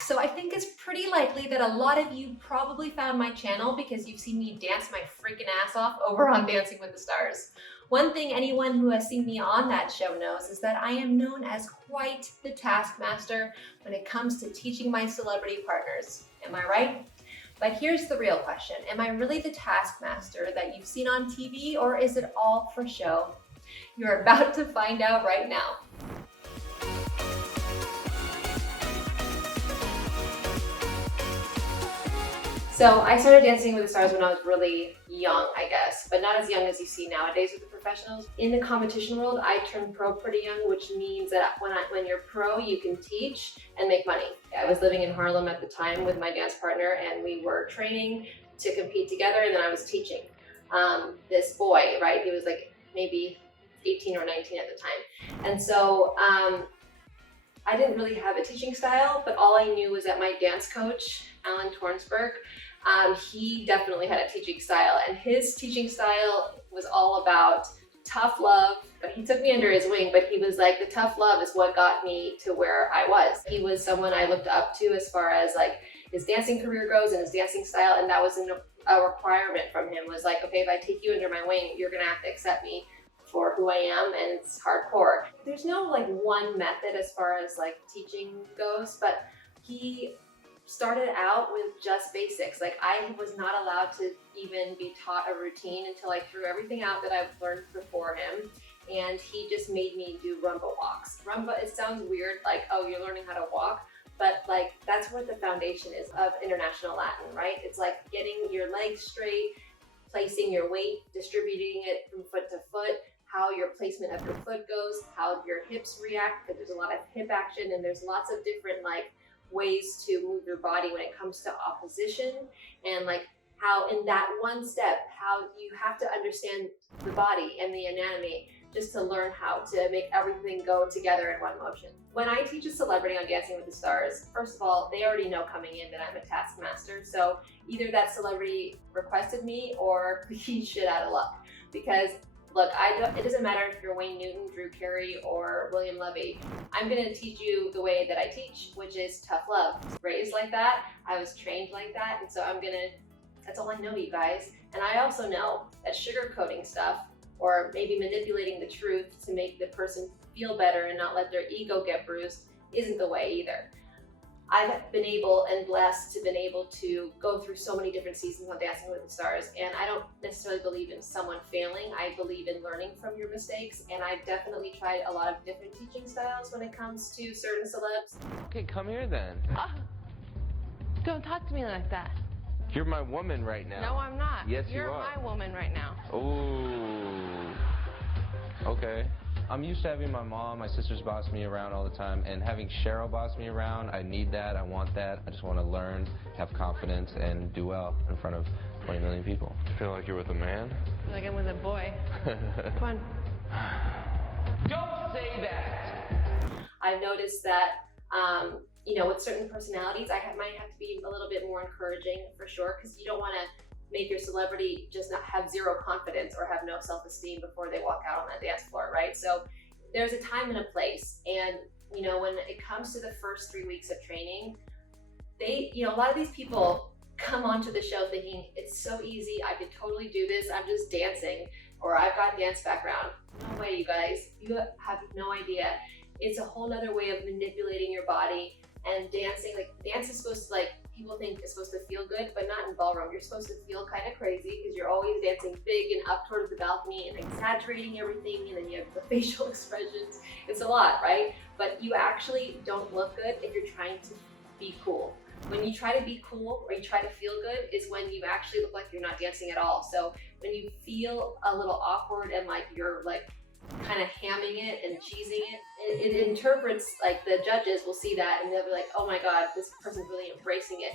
So I think it's pretty likely that a lot of you probably found my channel because you've seen me dance my freaking ass off over on Dancing with the Stars. One thing anyone who has seen me on that show knows is that I am known as quite the taskmaster when it comes to teaching my celebrity partners. Am I right? But here's the real question. Am I really the taskmaster that you've seen on TV, or is it all for show? You're about to find out right now. So I started Dancing with the Stars when I was really young, I guess, but not as young as you see nowadays with the professionals. In the competition world, I turned pro pretty young, which means that when you're pro, you can teach and make money. I was living in Harlem at the time with my dance partner, and we were training to compete together, and then I was teaching this boy, right? He was like maybe 18 or 19 at the time. And so I didn't really have a teaching style, but all I knew was that my dance coach, Alan Tornsberg, he definitely had a teaching style, and his teaching style was all about tough love. But he took me under his wing, but he was like, the tough love is what got me to where I was. He was someone I looked up to as far as like his dancing career goes and his dancing style, and that was a requirement from him, was like, okay, if I take you under my wing, you're gonna have to accept me for who I am, and it's hardcore. There's no like one method as far as like teaching goes, but he started out with just basics. Like I was not allowed to even be taught a routine until I threw everything out that I've learned before him. And he just made me do rumba walks. Rumba, it sounds weird, like, oh, you're learning how to walk, but like that's what the foundation is of international Latin, right? It's like getting your legs straight, placing your weight, distributing it from foot to foot, how your placement of your foot goes, how your hips react, because there's a lot of hip action, and there's lots of different like ways to move your body when it comes to opposition, and like how in that one step, how you have to understand the body and the anatomy just to learn how to make everything go together in one motion. When I teach a celebrity on Dancing with the Stars, first of all, they already know coming in that I'm a taskmaster. So either that celebrity requested me or he's shit out of luck. Because look, it doesn't matter if you're Wayne Newton, Drew Carey, or William Levy. I'm gonna teach you the way that I teach, which is tough love. I was raised like that, I was trained like that, and so that's all I know, you guys. And I also know that sugarcoating stuff, or maybe manipulating the truth to make the person feel better and not let their ego get bruised, isn't the way either. I've been able and blessed to been able to go through so many different seasons on Dancing with the Stars, and I don't necessarily believe in someone failing. I believe in learning from your mistakes, and I've definitely tried a lot of different teaching styles when it comes to certain celebs. Okay, come here then. Don't talk to me like that. You're my woman right now. No, I'm not. Yes, You're you are. my woman right now. Ooh. Okay. I'm used to having my mom, my sisters boss me around all the time, and having Cheryl boss me around, I need that, I want that. I just want to learn, have confidence, and do well in front of 20 million people. Feel like you're with a man? I feel like I'm with a boy. Come on. Don't say that! I've noticed that, with certain personalities, I might have to be a little bit more encouraging for sure, because you don't want to make your celebrity just not have zero confidence or have no self-esteem before they walk out on that dance floor, right? So there's a time and a place. And, when it comes to the first 3 weeks of training, a lot of these people come onto the show thinking it's so easy, I could totally do this, I'm just dancing, or I've got dance background. No way, you guys, you have no idea. It's a whole nother way of manipulating your body and dancing. Like dance is supposed to people think it's supposed to feel good, but not in ballroom. You're supposed to feel kind of crazy because you're always dancing big and up towards the balcony and exaggerating everything, and then you have the facial expressions. It's a lot, right? But you actually don't look good if you're trying to be cool. When you try to be cool or you try to feel good is when you actually look like you're not dancing at all. So when you feel a little awkward and like you're like kind of hamming it and cheesing it interprets, like the judges will see that and they'll be like, oh my God, this person's really embracing it.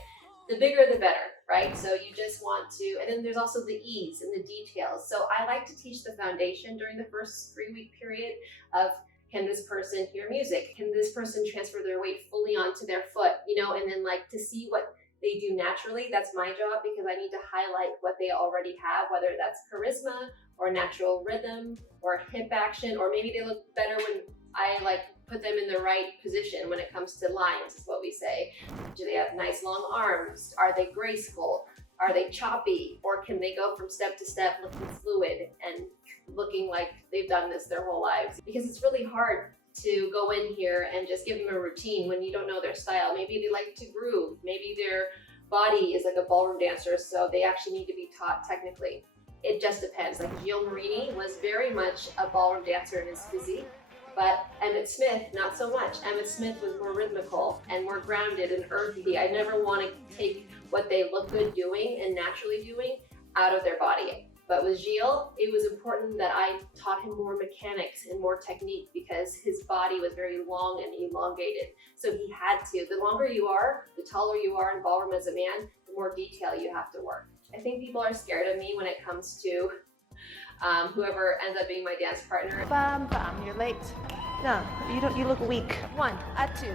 The bigger the better, right? So you just want to, and then there's also the ease and the details. So I like to teach the foundation during the first 3-week period of, can this person hear music? Can this person transfer their weight fully onto their foot? And then like to see what they do naturally. That's my job, because I need to highlight what they already have, whether that's charisma or natural rhythm or hip action, or maybe they look better when I like put them in the right position when it comes to lines, is what we say. Do they have nice long arms? Are they graceful? Are they choppy? Or can they go from step to step looking fluid and looking like they've done this their whole lives? Because it's really hard to go in here and just give them a routine when you don't know their style. Maybe they like to groove. Maybe their body is like a ballroom dancer, so they actually need to be taught technically. It just depends. Like Gilles Marini was very much a ballroom dancer in his physique, but Emmett Smith, not so much. Emmett Smith was more rhythmical and more grounded and earthy. I never want to take what they look good doing and naturally doing out of their body. But with Gilles, it was important that I taught him more mechanics and more technique because his body was very long and elongated. So he had to. The longer you are, the taller you are in ballroom as a man, the more detail you have to work. I think people are scared of me when it comes to whoever ends up being my dance partner. Bum, bum, you're late. No, you don't. You look weak. 1, add 2.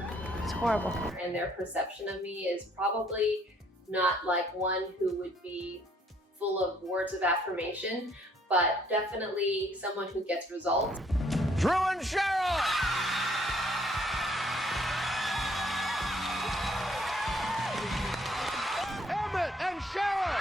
It's horrible. And their perception of me is probably not like one who would be full of words of affirmation, but definitely someone who gets results. Drew and Cheryl! Emmett and Cheryl!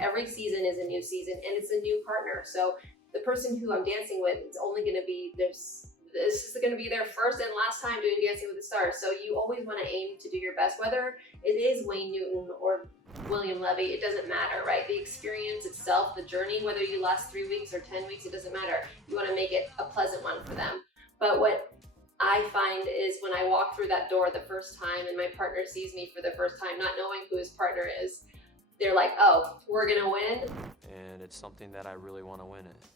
Every season is a new season and it's a new partner. So the person who I'm dancing with, it's only going to be this is going to be their first and last time doing Dancing with the Stars. So you always want to aim to do your best, whether it is Wayne Newton or William Levy, it doesn't matter, right? The experience itself, the journey, whether you last 3 weeks or 10 weeks, it doesn't matter. You want to make it a pleasant one for them. But what I find is when I walk through that door the first time and my partner sees me for the first time, not knowing who his partner is, they're like, oh, we're going to win. And it's something that I really want to win it.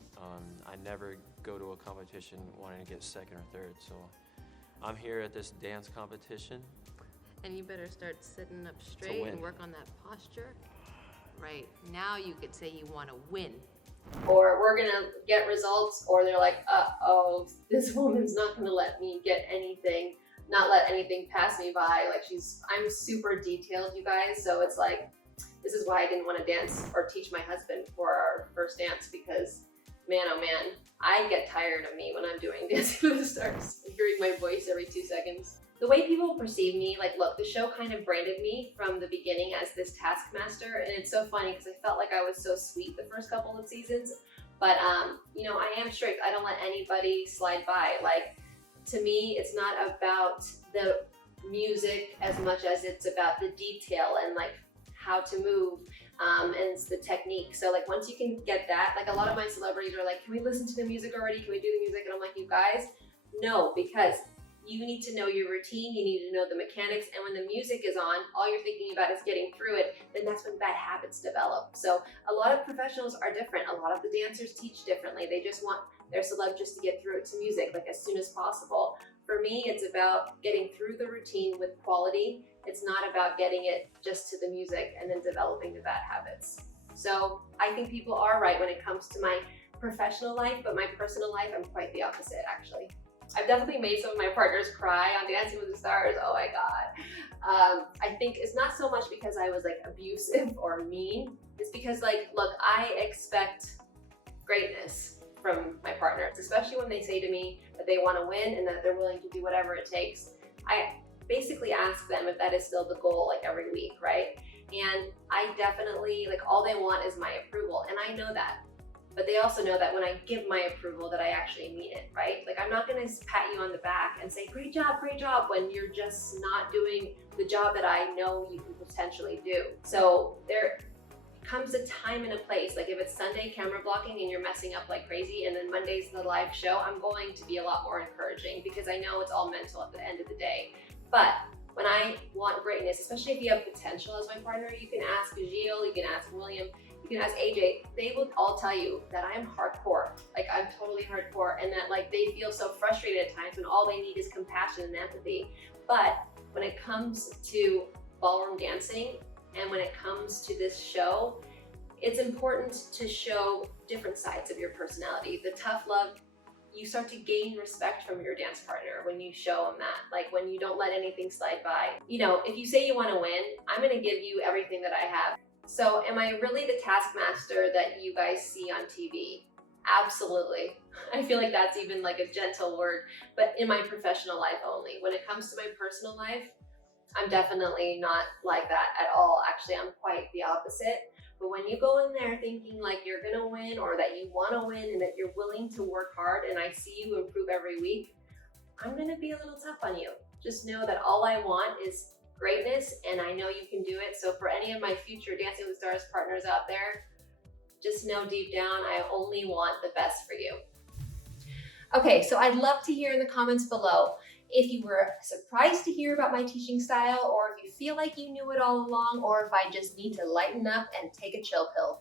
I never go to a competition wanting to get second or third, so I'm here at this dance competition. And you better start sitting up straight and work on that posture. Right, now you could say you want to win. Or we're gonna get results, or they're like, uh-oh, this woman's not gonna let me get anything, not let anything pass me by. Like I'm super detailed, you guys, so it's like, this is why I didn't want to dance or teach my husband for our first dance, because man, oh man, I get tired of me when I'm doing Dancing with the Stars. I'm hearing my voice every 2 seconds. The way people perceive me, like, look, the show kind of branded me from the beginning as this taskmaster, and it's so funny because I felt like I was so sweet the first couple of seasons, but you know, I am strict. I don't let anybody slide by. Like, to me, it's not about the music as much as it's about the detail and like how to move. And it's the technique. So like once you can get that, like a lot of my celebrities are like, can we listen to the music already? Can we do the music? And I'm like, you guys, no, because you need to know your routine, you need to know the mechanics, and when the music is on, all you're thinking about is getting through it, then that's when bad habits develop. So a lot of professionals are different. A lot of the dancers teach differently. They just want their celeb just to get through it to music like as soon as possible. For me, it's about getting through the routine with quality. It's not about getting it just to the music and then developing the bad habits. So I think people are right when it comes to my professional life, but my personal life, I'm quite the opposite, actually. I've definitely made some of my partners cry on Dancing with the Stars. Oh my God. I think it's not so much because I was like abusive or mean. It's because like, look, I expect greatness from my partners, especially when they say to me that they want to win and that they're willing to do whatever it takes. I basically ask them if that is still the goal, like every week, right? And I definitely, like, all they want is my approval, and I know that. But they also know that when I give my approval that I actually mean it, right? Like, I'm not gonna pat you on the back and say, great job, when you're just not doing the job that I know you can potentially do. So there comes a time and a place. Like if it's Sunday camera blocking and you're messing up like crazy, and then Monday's the live show, I'm going to be a lot more encouraging because I know it's all mental at the end of the day. But when I want greatness, especially if you have potential as my partner, you can ask Gilles, you can ask William, you can ask AJ, they will all tell you that I'm hardcore. Like I'm totally hardcore, and that like they feel so frustrated at times when all they need is compassion and empathy. But when it comes to ballroom dancing and when it comes to this show, it's important to show different sides of your personality. The tough love, you start to gain respect from your dance partner when you show them that, like when you don't let anything slide by. You know, if you say you want to win, I'm going to give you everything that I have. So am I really the taskmaster that you guys see on TV? Absolutely. I feel like that's even like a gentle word, but in my professional life only. When it comes to my personal life, I'm definitely not like that at all. Actually, I'm quite the opposite. But when you go in there thinking like you're gonna win or that you wanna win and that you're willing to work hard and I see you improve every week, I'm gonna be a little tough on you. Just know that all I want is greatness and I know you can do it. So for any of my future Dancing with the Stars partners out there, just know deep down, I only want the best for you. Okay, so I'd love to hear in the comments below if you were surprised to hear about my teaching style, or if you feel like you knew it all along, or if I just need to lighten up and take a chill pill.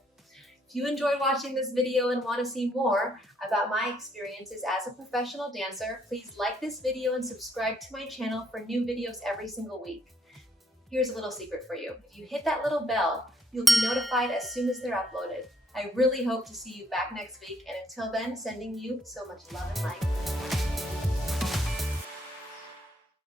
If you enjoyed watching this video and want to see more about my experiences as a professional dancer, please like this video and subscribe to my channel for new videos every single week. Here's a little secret for you. If you hit that little bell, you'll be notified as soon as they're uploaded. I really hope to see you back next week, and until then, sending you so much love and light.